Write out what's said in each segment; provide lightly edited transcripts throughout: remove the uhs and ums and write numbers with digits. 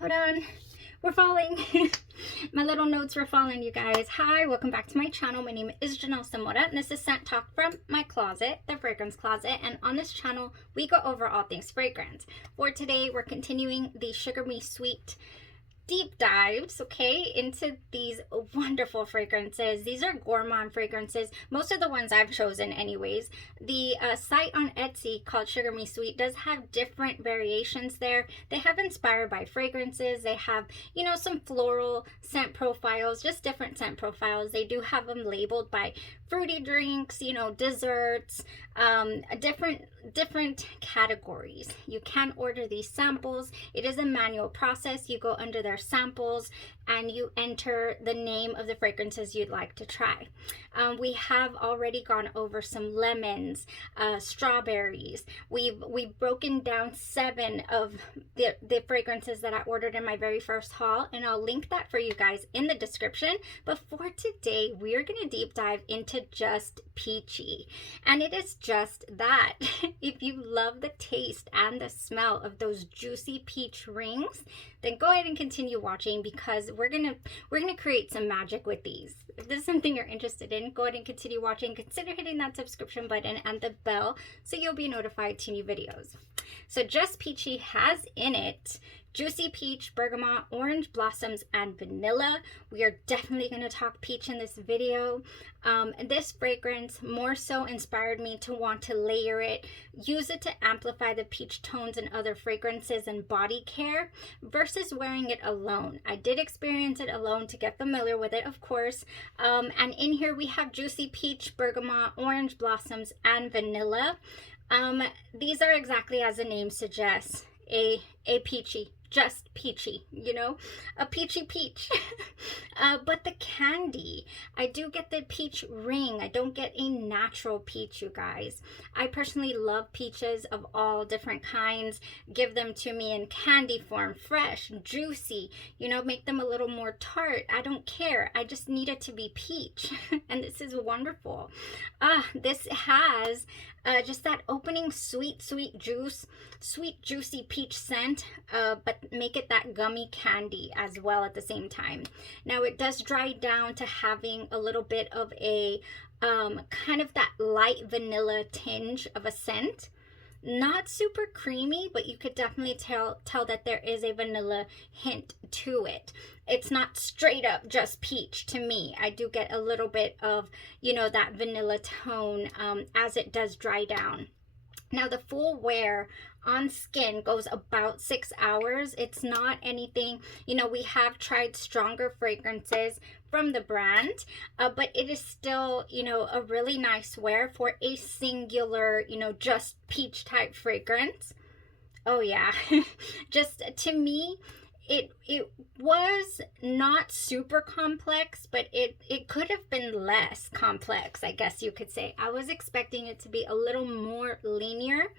Hold on, we're falling. My little notes were falling, you guys. Hi, welcome back to my channel. My name is Janelle Samora, and this is Scent Talk from my closet, the fragrance closet. And on this channel, we go over all things fragrance. For today, we're continuing the Sugar Me Sweet deep dives, okay, into these wonderful fragrances. These are Gourmand fragrances, most of the ones I've chosen anyways. The site on Etsy called Sugar Me Sweet does have different variations there. They have inspired by fragrances. They have, you know, some floral scent profiles, just different scent profiles. They do have them labeled by fruity drinks, you know, desserts, different categories. You can order these samples. It is a manual process. You go under their samples and you enter the name of the fragrances you'd like to try. We have already gone over some lemons, strawberries. We've broken down 7 of the fragrances that I ordered in my very first haul, and I'll link that for you guys in the description. But for today, we're gonna deep dive into just Peachy, and it is just that. If you love the taste and the smell of those juicy peach rings, then go ahead and continue watching, because we're gonna create some magic with these. If this is something you're interested in, go ahead and continue watching. Consider hitting that subscription button and the bell so you'll be notified to new videos. So Just Peachy has in it juicy peach, bergamot, orange blossoms, and vanilla. We are definitely going to talk peach in this video. This fragrance more so inspired me to want to layer it, use it to amplify the peach tones in other fragrances and body care versus wearing it alone. I did experience it alone to get familiar with it, of course. And in here we have juicy peach, bergamot, orange blossoms, and vanilla. These are exactly as the name suggests, a peachy. Just peachy, you know, a peachy peach. But the candy, I do get the peach ring. I don't get a natural peach, you guys. I personally love peaches of all different kinds. Give them to me in candy form, fresh, juicy, you know, make them a little more tart. I don't care. I just need it to be peach. And this is wonderful. This has just that opening sweet juice, sweet juicy peach scent, but make it that gummy candy as well at the same time. Now it does dry down to having a little bit of a kind of that light vanilla tinge of a scent. Not super creamy, but you could definitely tell that there is a vanilla hint to it. It's not straight up just peach to me. I do get a little bit of, you know, that vanilla tone as it does dry down. Now the full wear on skin goes about 6 hours. It's not anything, you know, we have tried stronger fragrances from the brand, but it is still, you know, a really nice wear for a singular, you know, just peach type fragrance. Oh yeah. Just to me, it was not super complex, but it could have been less complex, I guess you could say. I was expecting it to be a little more linear.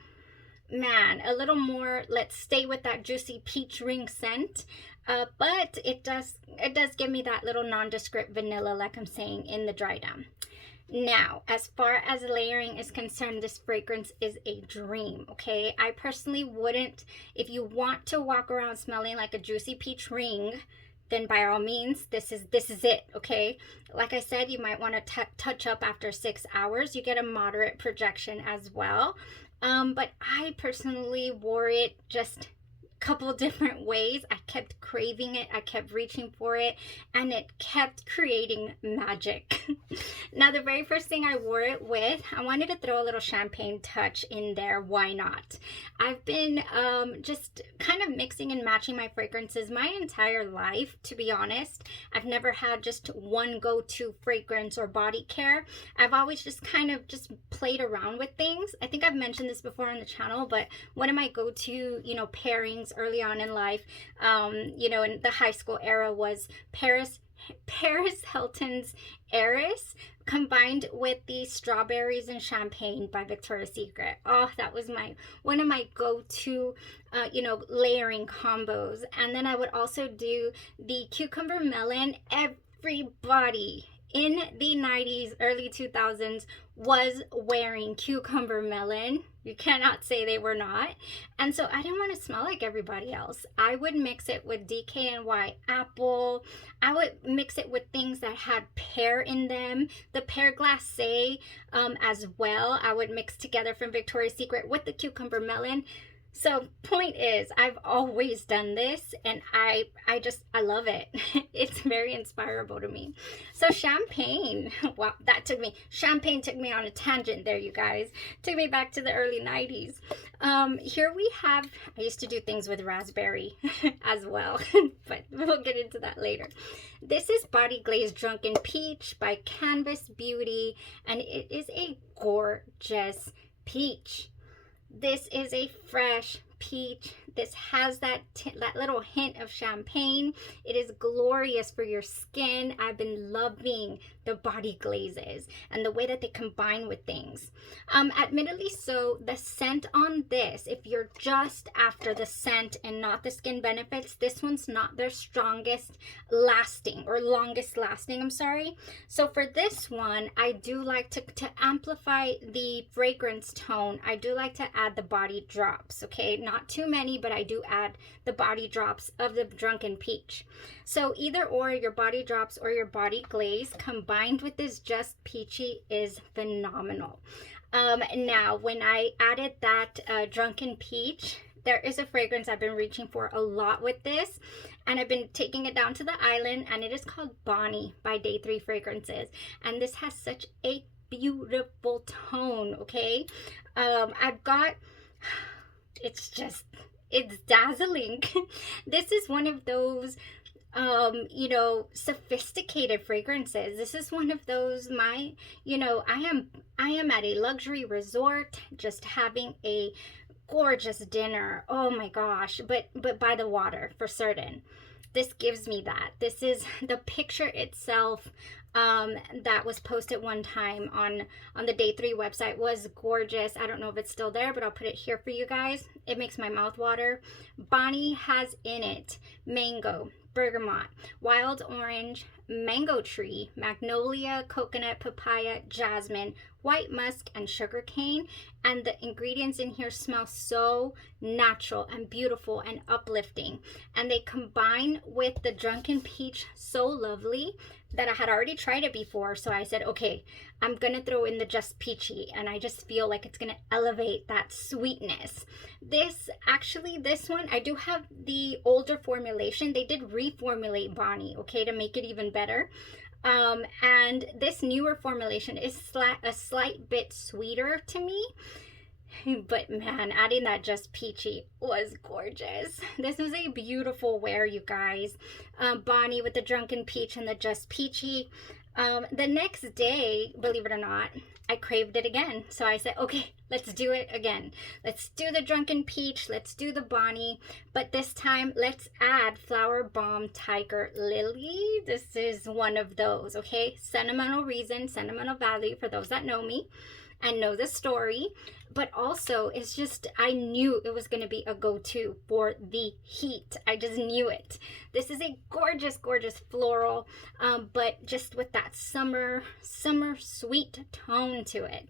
Man, a little more, let's stay with that juicy peach ring scent. But it does give me that little nondescript vanilla, like I'm saying, in the dry down. Now, as far as layering is concerned, this fragrance is a dream, okay? I personally wouldn't, if you want to walk around smelling like a juicy peach ring, then by all means, this is it, okay? Like I said, you might want to touch up after 6 hours. You get a moderate projection as well. But I personally wore it just a couple different ways. I kept craving it, I kept reaching for it, and it kept creating magic. Now the very first thing I wore it with, I wanted to throw a little champagne touch in there. Why not? I've been just kind of mixing and matching my fragrances my entire life, to be honest. I've never had just one go-to fragrance or body care. I've always just kind of just played around with things. I think I've mentioned this before on the channel, but one of my go-to, you know, pairings early on in life, you know, in the high school era was Paris Hilton's Heiress combined with the strawberries and champagne by Victoria's Secret. Oh, that was one of my go-to you know, layering combos. And then I would also do the cucumber melon. Everybody in the 90s, early 2000s was wearing cucumber melon. You cannot say they were not. And so I didn't want to smell like everybody else. I would mix it with DKNY apple. I would mix it with things that had pear in them. The pear glacé as well. I would mix together from Victoria's Secret with the cucumber melon. So point is, I've always done this, and I love it. It's very inspirable to me. So champagne, wow, champagne took me on a tangent there, you guys. Took me back to the early 90s. Here we have, I used to do things with raspberry as well, but we'll get into that later. This is Body Glaze Drunken Peach by Canvas Beauty, and it is a gorgeous peach. This is a fresh peach. This has that little hint of champagne. It is glorious for your skin. I've been loving the body glazes and the way that they combine with things. Admittedly, so the scent on this, if you're just after the scent and not the skin benefits, this one's not their strongest lasting or longest lasting, I'm sorry. So for this one, I do like to amplify the fragrance tone. I do like to add the body drops, okay? Not too many, but I do add the body drops of the Drunken Peach. So either or, your body drops or your body glaze combined with this Just Peachy is phenomenal. Now, when I added that Drunken Peach, there is a fragrance I've been reaching for a lot with this, and I've been taking it down to the island, and it is called Bani by Day 3 Fragrances, and this has such a beautiful tone, okay? I've got, it's dazzling. This is one of those you know, sophisticated fragrances. This is one of those, I am at a luxury resort just having a gorgeous dinner. Oh my gosh, but by the water for certain. This gives me that. This is the picture itself that was posted one time on the Day 3 website was gorgeous. I don't know if it's still there, but I'll put it here for you guys. It makes my mouth water. Bani has in it mango, bergamot, wild orange, mango tree, magnolia, coconut, papaya, jasmine, white musk, and sugar cane. And the ingredients in here smell so natural and beautiful and uplifting. And they combine with the Drunken Peach so lovely that I had already tried it before. So I said, okay, I'm going to throw in the Just Peachy. And I just feel like it's going to elevate that sweetness. This one, I do have the older formulation. They did reformulate Bani, okay, to make it even better. And this newer formulation is a slight bit sweeter to me. But man, adding that Just Peachy was gorgeous. This was a beautiful wear, you guys. Bani with the Drunken Peach and the Just Peachy. The next day, believe it or not, I craved it again. So I said, okay, let's do it again. Let's do the Drunken Peach. Let's do the Bani. But this time, let's add Flowerbomb Tiger Lily. This is one of those, okay? Sentimental reason, sentimental value for those that know me and know the story. But also, it's just, I knew it was going to be a go-to for the heat. I just knew it. This is a gorgeous, gorgeous floral, but just with that summer sweet tone to it.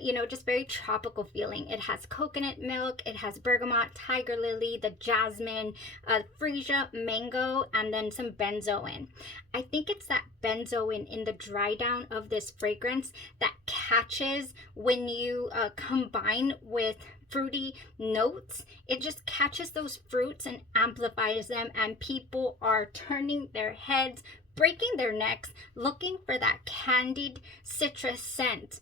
You know, just very tropical feeling. It has coconut milk, it has bergamot, tiger lily, the jasmine, freesia, mango, and then some benzoin. I think it's that benzoin in the dry down of this fragrance that catches when you combine with fruity notes. It just catches those fruits and amplifies them, and people are turning their heads, breaking their necks, looking for that candied citrus scent.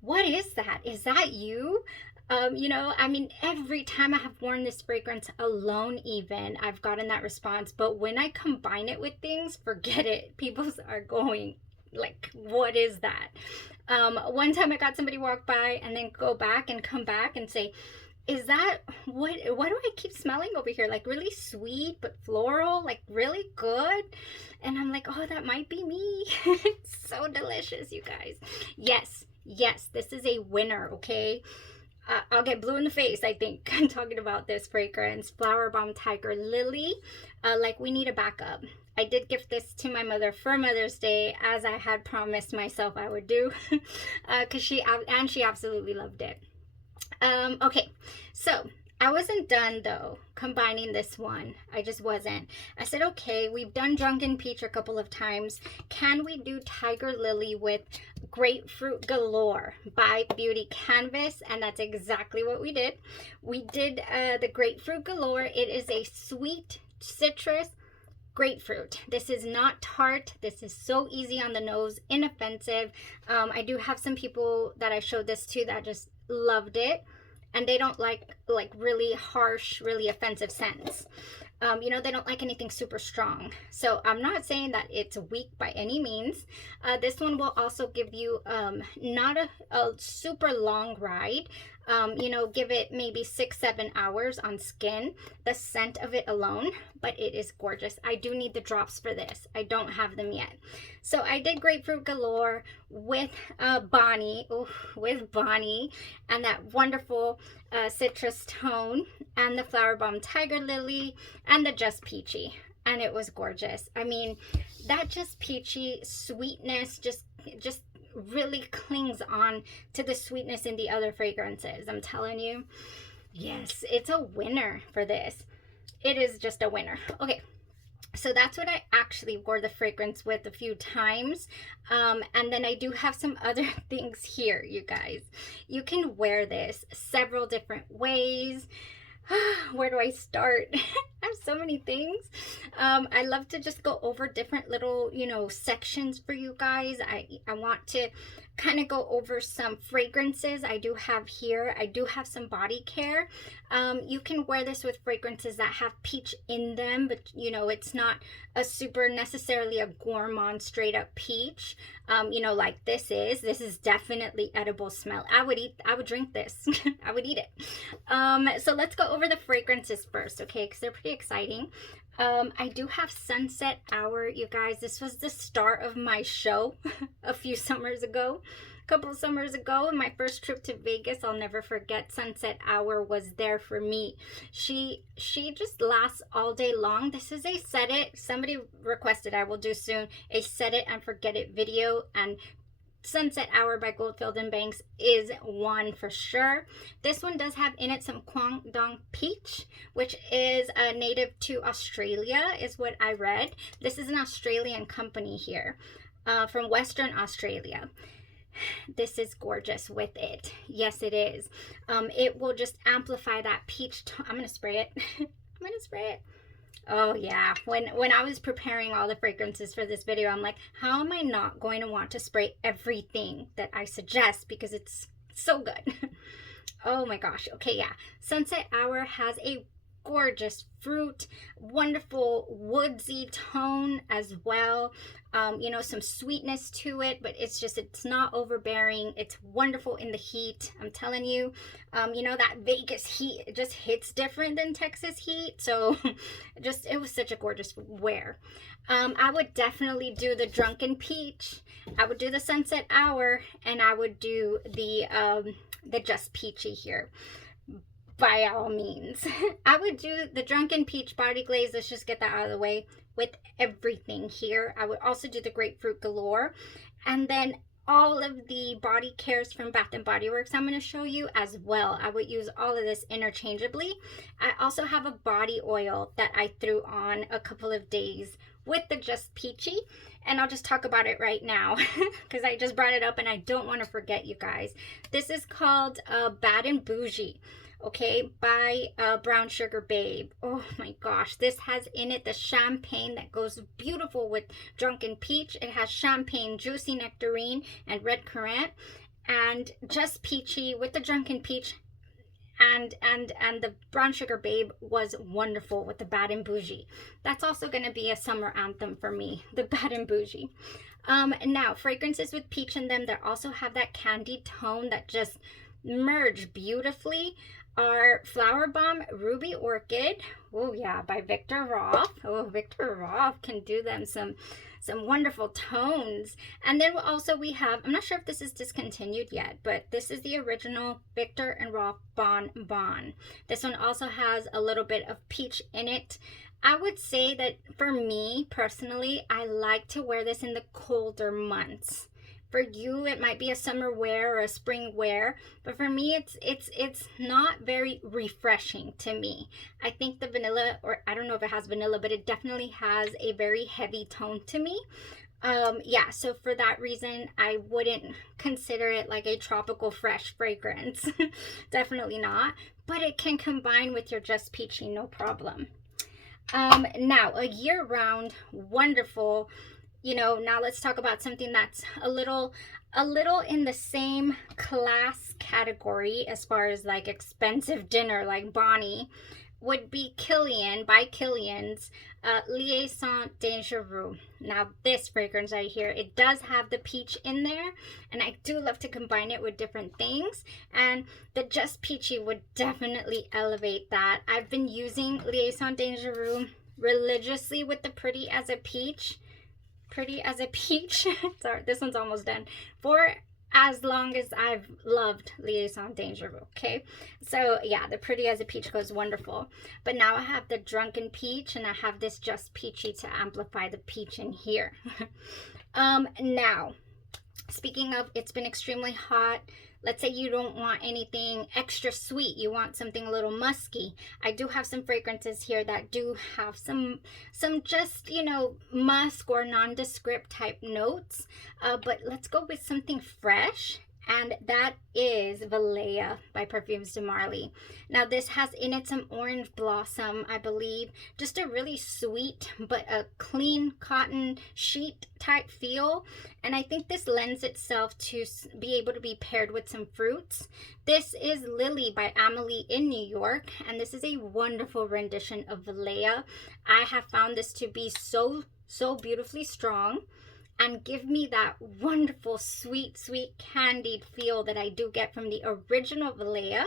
What is that? Is that you? You know, I mean, every time I have worn this fragrance alone, even, I've gotten that response. But when I combine it with things, forget it. People are going like, what is that? One time I got somebody walk by and then go back and come back and say, is that, what do I keep smelling over here? Like really sweet, but floral, like really good. And I'm like, oh, that might be me. It's so delicious, you guys. Yes, this is a winner, okay? I'll get blue in the face, I think, talking about this fragrance. Flowerbomb Tiger Lily. Like, we need a backup. I did gift this to my mother for Mother's Day, as I had promised myself I would do. Because she absolutely loved it. Okay, so I wasn't done though combining this one. I just wasn't. I said, okay, we've done Drunken Peach a couple of times. Can we do Tiger Lily with Grapefruit Galore by Beauty Canvas? And that's exactly what we did. We did the Grapefruit Galore. It is a sweet citrus grapefruit. This is not tart. This is so easy on the nose, inoffensive. I do have some people that I showed this to that just loved it, and they don't like really harsh, really offensive scents. You know, they don't like anything super strong. So I'm not saying that it's weak by any means. This one will also give you not a super long ride. You know, give it maybe 6-7 hours on skin, the scent of it alone, but it is gorgeous. I do need the drops for this. I don't have them yet. So I did Grapefruit Galore with Bani, and that wonderful citrus tone, and the Flowerbomb Tiger Lily, and the Just Peachy, and it was gorgeous. I mean, that Just Peachy sweetness just really clings on to the sweetness in the other fragrances. I'm telling you, yes, it's a winner for this. It is just a winner. Okay, so that's what I actually wore the fragrance with a few times. And then I do have some other things here, you guys. You can wear this several different ways. Where do I start? I have so many things. I love to just go over different little, you know, sections for you guys. I want to kind of go over some fragrances I do have here. I do have some body care. You can wear this with fragrances that have peach in them, but you know, it's not a super necessarily a gourmand straight up peach. You know, like this is definitely edible smell. I would drink this. I would eat it. So let's go over the fragrances first, okay, because they're pretty exciting. I do have Sunset Hour, you guys. This was the start of my show a couple of summers ago. In my first trip to Vegas, I'll never forget, Sunset Hour was there for me. She just lasts all day long. This is a set it. Somebody requested, I will do soon, a set it and forget it video, and Sunset Hour by Goldfield and Banks is one for sure. This one does have in it some Kwangdong Peach, which is native to Australia, is what I read. This is an Australian company here, from Western Australia. This is gorgeous with it. Yes, it is. It will just amplify that peach tone. I'm gonna spray it. I'm gonna spray it. Oh yeah, when I was preparing all the fragrances for this video, I'm like, how am I not going to want to spray everything that I suggest, because it's so good. Oh my gosh. Okay, yeah. Sunset Hour has a gorgeous fruit, wonderful woodsy tone as well. You know, some sweetness to it, but it's not overbearing. It's wonderful in the heat. I'm telling you, you know, that Vegas heat, it just hits different than Texas heat. So it was such a gorgeous wear. I would definitely do the Drunken Peach. I would do the Sunset Hour, and I would do the Just Peachy here. By all means. I would do the Drunken Peach Body Glaze. Let's just get that out of the way with everything here. I would also do the Grapefruit Galore. And then all of the body cares from Bath & Body Works I'm going to show you as well. I would use all of this interchangeably. I also have a body oil that I threw on a couple of days with the Just Peachy. And I'll just talk about it right now because I just brought it up and I don't want to forget, you guys. This is called Bad and Bougie. Okay, by Brown Sugar Babe. Oh my gosh, this has in it the champagne that goes beautiful with Drunken Peach. It has champagne, juicy nectarine, and red currant, and Just Peachy with the Drunken Peach, and the Brown Sugar Babe was wonderful with the Bad and Bougie. That's also going to be a summer anthem for me, the Bad and Bougie. Now, fragrances with peach in them that also have that candy tone that just merge beautifully are Flowerbomb Ruby Orchid. Oh yeah, by Victor Roth. Oh, Victor Roth can do them some wonderful tones. And then also we have, I'm not sure if this is discontinued yet, but this is the original Victor and Roth Bon Bon. This one also has a little bit of peach in it. I would say that for me personally, I like to wear this in the colder months For you, it might be a summer wear or a spring wear, but for me, it's not very refreshing to me. I think the vanilla, or I don't know if it has vanilla, but it definitely has a very heavy tone to me. Yeah, so for that reason, I wouldn't consider it like a tropical fresh fragrance. Definitely not, but it can combine with your Just Peachy, no problem. Now a year-round wonderful, you know, now let's talk about something that's a little in the same class category as far as like expensive dinner, like Bani, would be Kilian, by Kilian's Liaison Dangereux. Now this fragrance right here, it does have the peach in there, and I do love to combine it with different things, and the Just Peachy would definitely elevate that. I've been using Liaison Dangereux religiously with the Pretty as a Peach. Sorry, this one's almost done. For as long as I've loved Liaison Dangereux, okay? So yeah, the Pretty as a Peach goes wonderful. But now I have the Drunken Peach, and I have this Just Peachy to amplify the peach in here. Now, speaking of, it's been extremely hot. Let's say you don't want anything extra sweet. You want something a little musky. I do have some fragrances here that do have some just, you know, musk or nondescript type notes. But let's go with something fresh. And that is Valleja by Perfumes de Marly. Now this has in it some orange blossom, I believe. Just a really sweet but a clean cotton sheet type feel. And I think this lends itself to be able to be paired with some fruits. This is Lily by Amelie in New York. And this is a wonderful rendition of Valleja. I have found this to be so beautifully strong, and give me that wonderful sweet candied feel that I do get from the original Valleja.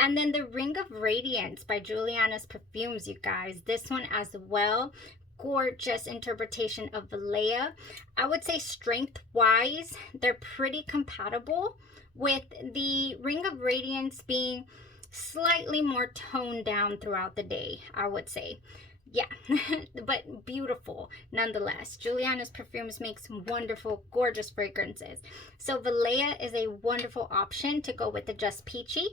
And then the Ring of Radiance by Juliana's Perfumes, you guys. This one as well. Gorgeous interpretation of Valleja. I would say strength-wise, they're pretty compatible, with the Ring of Radiance being slightly more toned down throughout the day, I would say. Yeah, but beautiful nonetheless. Juliana's Perfumes makes wonderful, gorgeous fragrances. So Valleja is a wonderful option to go with the Just Peachy.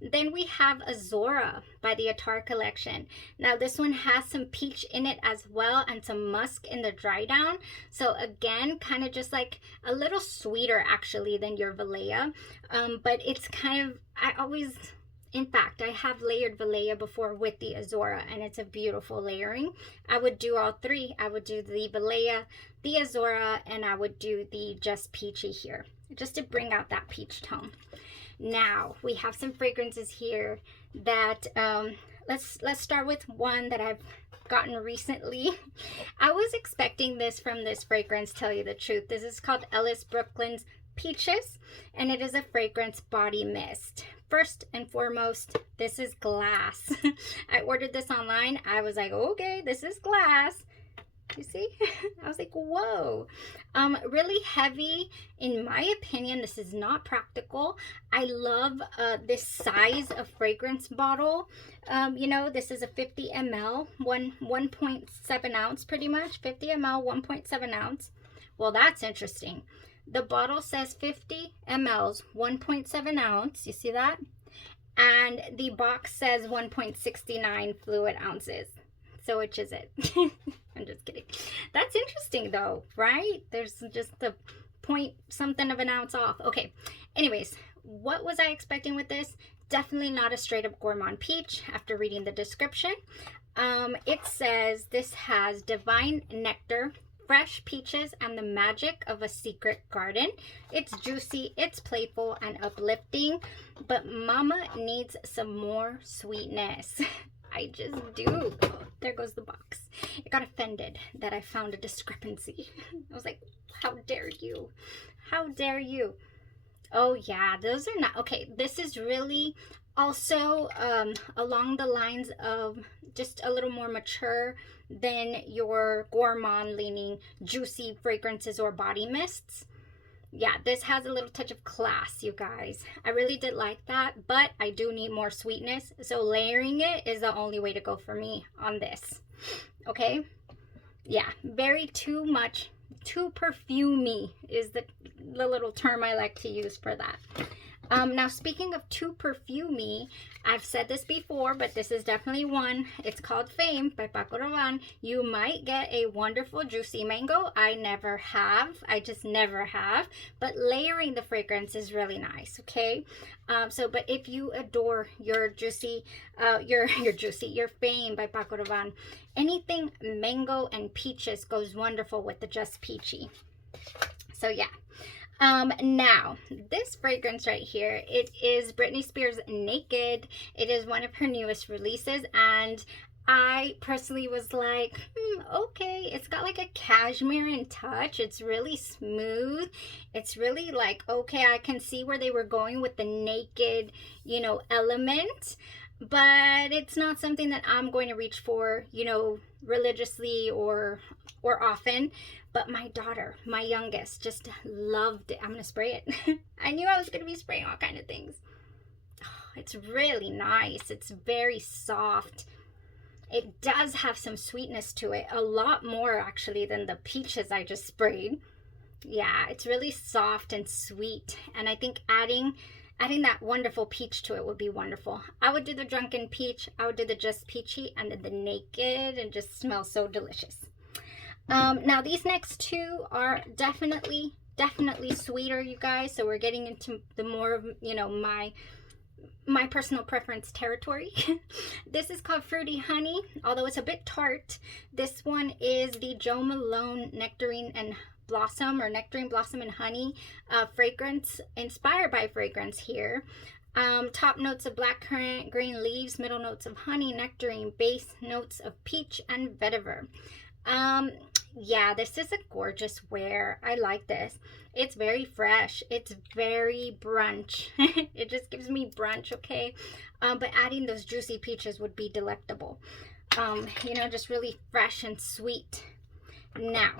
Then we have Azora by the Attar collection. Now this one has some peach in it as well, and some musk in the dry down. So again, kind of just like a little sweeter actually than your Valleja. But it's kind of, in fact, I have layered Valleja before with the Azora, and it's a beautiful layering. I would do all three. I would do the Valleja, the Azora, and I would do the Just Peachy here, just to bring out that peach tone. Now, we have some fragrances here that, let's start with one that I've gotten recently. I was expecting this from this fragrance, tell you the truth. This is called Ellis Brooklyn's Peaches, and it is a fragrance body mist. First and foremost, this is glass. I ordered this online. I was like, okay, this is glass. You see? I was like, whoa. Really heavy. In my opinion, this is not practical. I love this size of fragrance bottle. You know, this is a 50 ml, 1.7 ounce pretty much. 50 ml, 1.7 ounce. Well, that's interesting. The bottle says 50 mLs, 1.7 ounce. You see that? And the box says 1.69 fluid ounces. So which is it? I'm just kidding. That's interesting though, right? There's just the point something of an ounce off. Okay. Anyways, what was I expecting with this? Definitely not a straight up Gourmand peach after reading the description. It says this has divine nectar, fresh peaches, and the magic of a secret garden. It's juicy, it's playful and uplifting, but mama needs some more sweetness. I just do. Oh, there goes the box. It got offended that I found a discrepancy. I was like, how dare you? How dare you? Oh yeah, those are not okay. This is really also along the lines of just a little more mature than your Gourmand leaning juicy fragrances or body mists. Yeah, this has a little touch of class, you guys. I really did like that, but I do need more sweetness, so layering it is the only way to go for me on this. Okay, yeah, very too much too perfumey is the little term I like to use for that. Now, speaking of too perfumey, I've said this before, but this is definitely one. It's called Fame by Paco Rabanne. You might get a wonderful juicy mango. I never have. I just never have. But layering the fragrance is really nice, okay? But if you adore your juicy, your Fame by Paco Rabanne, anything mango and peaches goes wonderful with the Just Peachy. So yeah. Now, this fragrance right here, it is Britney Spears' Naked. It is one of her newest releases, and I personally was like, okay, it's got like a cashmere touch. It's really smooth. It's really like, okay, I can see where they were going with the naked, you know, element, but it's not something that I'm going to reach for, you know, religiously or often. But my daughter, my youngest, just loved it. I'm going to spray it. I knew I was going to be spraying all kind of things. Oh, it's really nice. It's very soft. It does have some sweetness to it. A lot more, actually, than the peaches I just sprayed. Yeah, it's really soft and sweet. And I think adding that wonderful peach to it would be wonderful. I would do the Drunken peach. I would do the Just Peachy and then the Naked, and just smells so delicious. Now these next two are definitely sweeter, you guys. So we're getting into the more of, you know, my personal preference territory. This is called Fruity Honey, although it's a bit tart. This one is the Jo Malone Nectarine and Blossom, or Nectarine Blossom and Honey fragrance, inspired by fragrance here. Top notes of blackcurrant, green leaves, middle notes of honey, nectarine, base notes of peach and vetiver. Yeah, this is a gorgeous wear. I like this. It's very fresh. It's very brunch. It just gives me brunch, okay? But adding those juicy peaches would be delectable. You know, just really fresh and sweet. Now,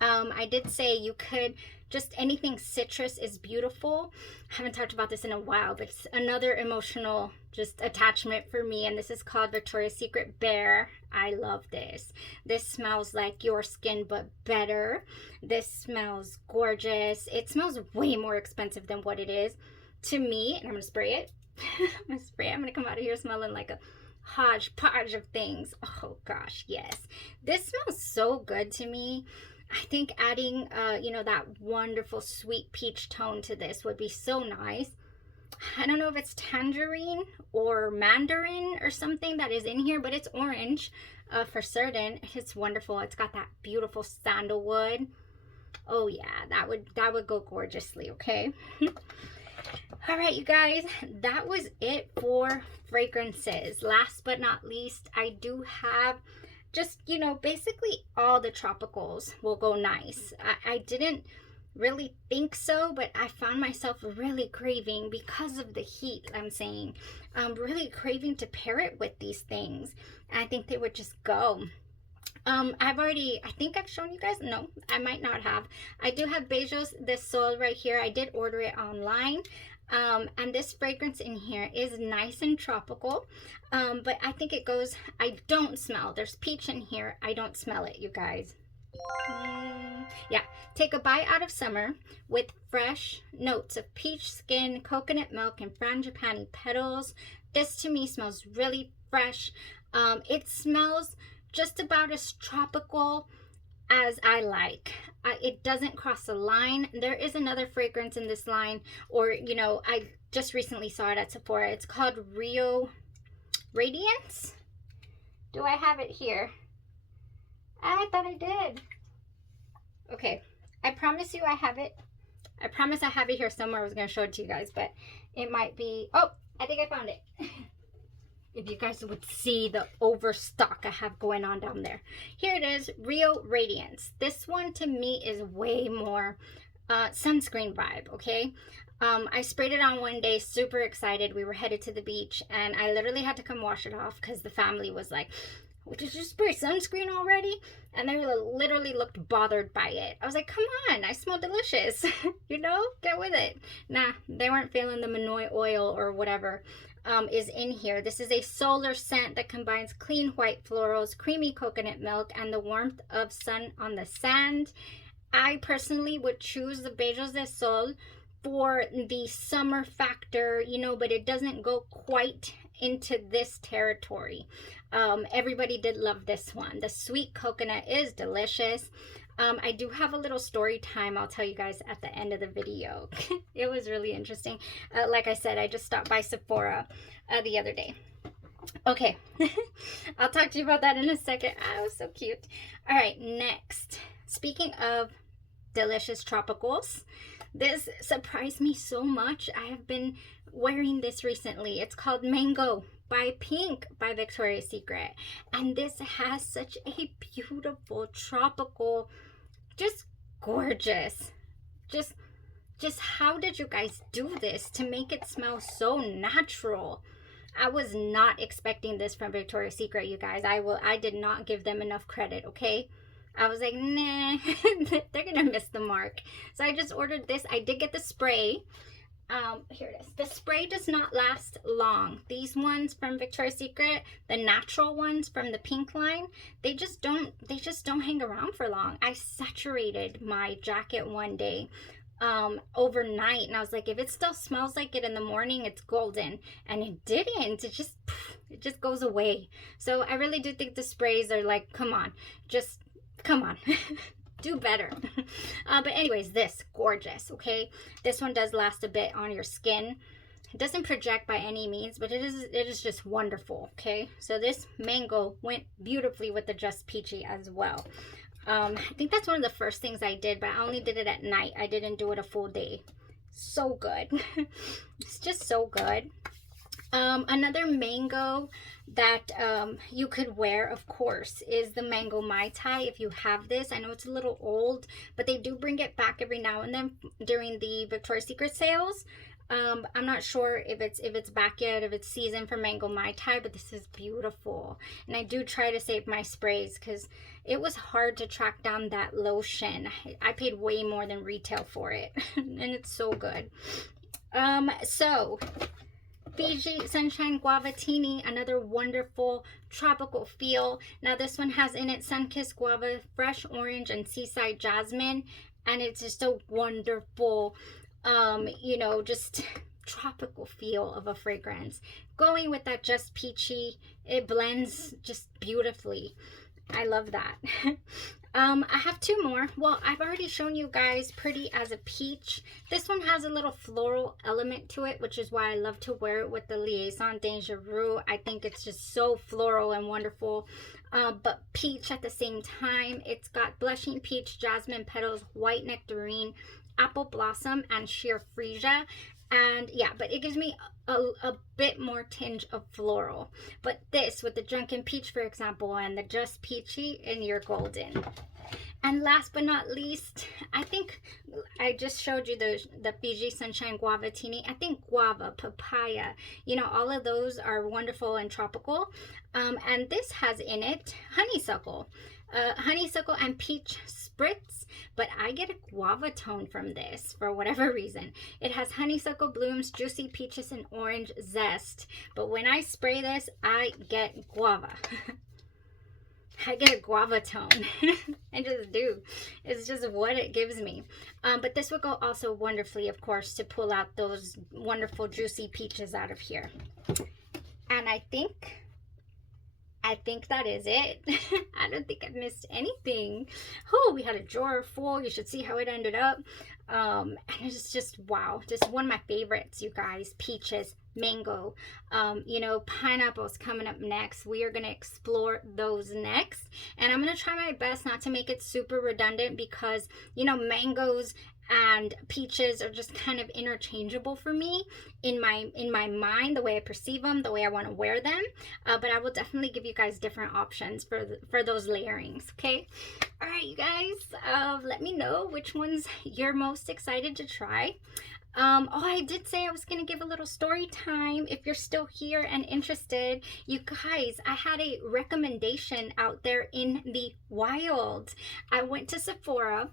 I did say you could, just anything citrus is beautiful. I haven't talked about this in a while, but it's another emotional just attachment for me, and this is called Victoria's Secret Bear. I love this. This smells like your skin, but better. This smells gorgeous. It smells way more expensive than what it is to me, and I'm gonna spray it. I'm gonna come out of here smelling like a hodgepodge of things. Oh gosh, yes. This smells so good to me. I think adding, you know, that wonderful sweet peach tone to this would be so nice. I don't know if it's tangerine or mandarin or something that is in here, but it's orange for certain. It's wonderful. It's got that beautiful sandalwood. Oh yeah, that would go gorgeously, okay? All right, you guys, that was it for fragrances. Last but not least, I do have just, you know, basically all the tropicals will go nice. I didn't really think so, but I found myself really craving, because of the heat, I'm saying, really craving to pair it with these things. And I think they would just go. I think I've shown you guys. No, I might not have. I do have Beijos de Sol right here. I did order it online. And this fragrance in here is nice and tropical, but I think it goes, I don't smell, there's peach in here, I don't smell it, you guys. Yeah, take a bite out of summer with fresh notes of peach skin, coconut milk, and frangipani petals. This to me smells really fresh. It smells just about as tropical as I like. It doesn't cross the line. There is another fragrance in this line, or, you know, I just recently saw it at Sephora. It's called Rio Radiance. Do I have it here? I thought I did. Okay, I promise you I have it. I promise I have it here somewhere. I was going to show it to you guys, but it might be, oh, I think I found it. If you guys would see the overstock I have going on down there. Here it is, Rio Radiance. This one to me is way more sunscreen vibe, okay? I sprayed it on one day, super excited. We were headed to the beach, and I literally had to come wash it off because the family was like, did you spray sunscreen already? And they literally looked bothered by it. I was like, come on, I smell delicious. You know, get with it. Nah, they weren't feeling the Manoi oil or whatever is in here. This is a solar scent that combines clean white florals, creamy coconut milk, and the warmth of sun on the sand. I personally would choose the Beijos de Sol for the summer factor, you know, but it doesn't go quite into this territory. Everybody did love this one. The sweet coconut is delicious. I do have a little story time I'll tell you guys at the end of the video. It was really interesting. Like I said, I just stopped by Sephora the other day. Okay, I'll talk to you about that in a second. Oh, so cute. All right, next. Speaking of delicious tropicals, this surprised me so much. I have been wearing this recently. It's called Mango by Pink by Victoria's Secret. And this has such a beautiful tropical, just gorgeous. Just how did you guys do this to make it smell so natural? I was not expecting this from Victoria's Secret, you guys. I did not give them enough credit, okay? I was like, nah, they're gonna miss the mark. So I just ordered this. I did get the spray. Here it is. The spray does not last long. These ones from Victoria's Secret, the natural ones from the Pink line, they just don't hang around for long. I saturated my jacket one day overnight, and I was like, if it still smells like it in the morning, it's golden. And it didn't. It just goes away. So I really do think the sprays are like, come on, just come on. Do better. But anyways, this gorgeous. Okay, this one does last a bit on your skin. It doesn't project by any means, but it is just wonderful. Okay, so this Mango went beautifully with the Just Peachy as well. I think that's one of the first things I did, but I only did it at night. I didn't do it a full day. So good. It's just so good. Another mango that you could wear, of course, is the Mango Mai Tai. If you have this, I know it's a little old, but they do bring it back every now and then during the Victoria's Secret sales. I'm not sure if it's back yet, if it's season for Mango Mai Tai, but this is beautiful. And I do try to save my sprays because it was hard to track down that lotion. I paid way more than retail for it, and it's so good. So Fiji Sunshine Guavatini, another wonderful tropical feel. Now this one has in it Sunkissed Guava, Fresh Orange, and Seaside Jasmine, and it's just a wonderful you know, just tropical feel of a fragrance. Going with that Just Peachy, it blends just beautifully. I love that. I have two more. Well, I've already shown you guys Pretty as a Peach. This one has a little floral element to it, which is why I love to wear it with the Liaison Dangereux. I think it's just so floral and wonderful. But peach at the same time. It's got Blushing Peach, Jasmine Petals, White Nectarine, Apple Blossom, and Sheer Freesia. And yeah, but it gives me a bit more tinge of floral. But this with the Drunken Peach, for example, and the Just Peachy, and your golden. And last but not least, I think I just showed you the Fiji Sunshine Guavatini. I think guava, papaya, you know, all of those are wonderful and tropical. And this has in it honeysuckle. Honeysuckle and peach spritz, but I get a guava tone from this for whatever reason. It has honeysuckle blooms, juicy peaches, and orange zest. But when I spray this, I get guava. I get a guava tone. I just do. It's just what it gives me. But this would go also wonderfully, of course, to pull out those wonderful juicy peaches out of here. And I think that is it. I don't think I've missed anything. Oh, we had a drawer full. You should see how it ended up. And it's just wow. Just one of my favorites, you guys. Peaches, mango, you know, pineapples coming up next. We are going to explore those next. And I'm going to try my best not to make it super redundant because, you know, mangoes and peaches are just kind of interchangeable for me in my mind, the way I perceive them, the way I want to wear them. But I will definitely give you guys different options for those layerings. Okay, all right, you guys, let me know which ones you're most excited to try. Oh, I did say I was gonna give a little story time. If you're still here and interested, you guys, I had a recommendation out there in the wild. I went to Sephora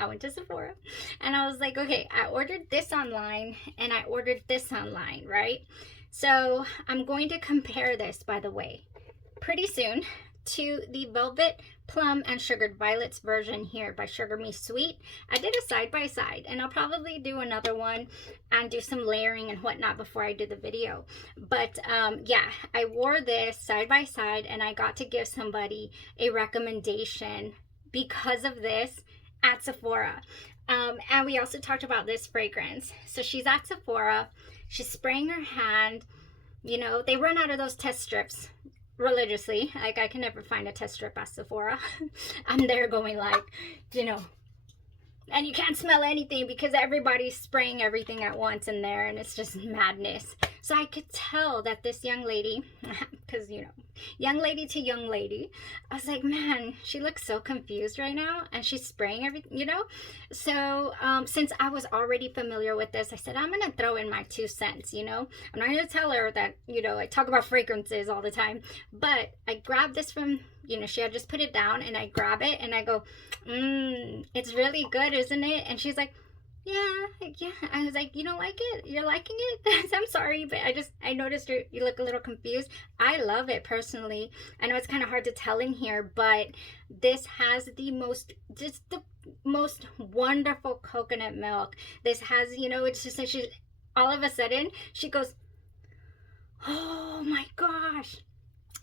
and I was like, okay, I ordered this online and I ordered this online, right? So I'm going to compare this, by the way, pretty soon to the Velvet Plum and Sugared Violets version here by Sugar Me Sweet. I did a side by side, and I'll probably do another one and do some layering and whatnot before I do the video. But yeah, I wore this side by side, and I got to give somebody a recommendation because of this at Sephora. And we also talked about this fragrance. So she's at Sephora, she's spraying her hand. You know, they run out of those test strips religiously. Like, I can never find a test strip at Sephora. I'm there going like, you know, and you can't smell anything because everybody's spraying everything at once in there, and it's just madness. So I could tell that this young lady, because, you know, young lady to young lady, I was like, man, she looks so confused right now, and she's spraying everything, you know. So since I was already familiar with this, I said, I'm gonna throw in my 2 cents, you know. I'm not gonna tell her that, you know, I talk about fragrances all the time, but I grabbed this from, you know, she had just put it down, and I grab it and I go, it's really good, isn't it? And she's like, yeah. I was like, you don't like it? You're liking it? I'm sorry, but I noticed you look a little confused. I love it personally. I know it's kind of hard to tell in here, but this has the most wonderful coconut milk. This has, you know, it's just that she, all of a sudden, she goes, oh my gosh.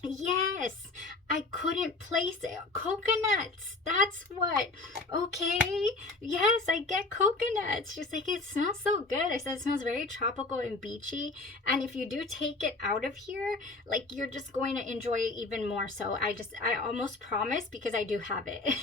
Yes, I couldn't place it. Coconuts, that's what. Okay, yes, I get coconuts. She's like, it smells so good. I said, it smells very tropical and beachy, and if you do take it out of here, like, you're just going to enjoy it even more. So I almost promise, because I do have it.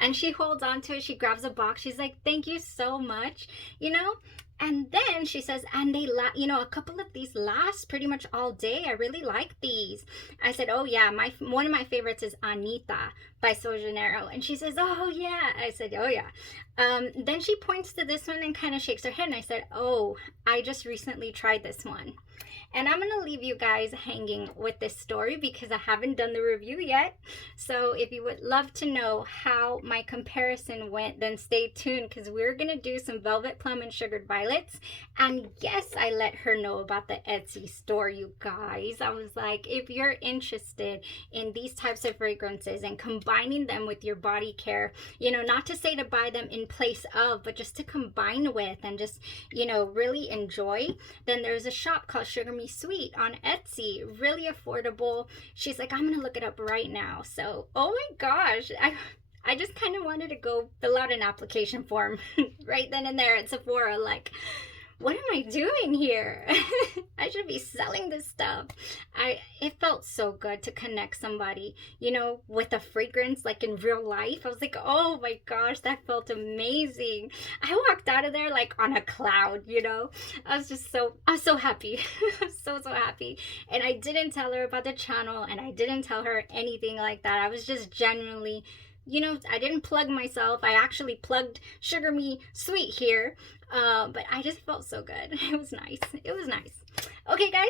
And she holds on to it, she grabs a box, she's like, thank you so much, you know. And then she says, and they you know, a couple of these last pretty much all day. I really like these. I said, oh yeah, one of my favorites is Anita by Sol Janeiro. And she says, oh yeah. I said, oh yeah. Then she points to this one and kind of shakes her head, and I said, oh, I just recently tried this one. And I'm gonna leave you guys hanging with this story because I haven't done the review yet. So if you would love to know how my comparison went, then stay tuned, because we're gonna do some Velvet Plum and Sugared Violets. And yes, I let her know about the Etsy store, you guys. I was like, if you're interested in these types of fragrances and combining them with your body care, you know, not to say to buy them in place of, but just to combine with and just, you know, really enjoy, then there's a shop called Sugar Me Sweet on Etsy, really affordable. She's like, I'm gonna look it up right now. So, oh my gosh, I just kind of wanted to go fill out an application form right then and there at Sephora, like, what am I doing here? I should be selling this stuff. It felt so good to connect somebody, you know, with a fragrance, like in real life. I was like, oh my gosh, that felt amazing. I walked out of there like on a cloud, you know. I was so happy. so happy. And I didn't tell her about the channel, and I didn't tell her anything like that. I was just genuinely, you know, I didn't plug myself. I actually plugged Sugar Me Sweet here. But I just felt so good. It was nice. It was nice. Okay, guys,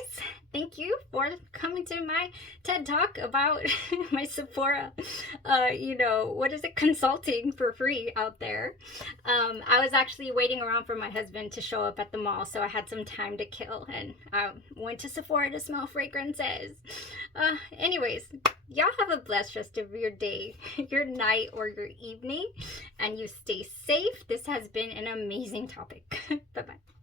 thank you for coming to my TED Talk about my Sephora, you know, what is it, consulting for free out there. I was actually waiting around for my husband to show up at the mall, so I had some time to kill, and I went to Sephora to smell fragrances. Anyways, y'all have a blessed rest of your day, your night, or your evening, and you stay safe. This has been an amazing topic. Bye-bye.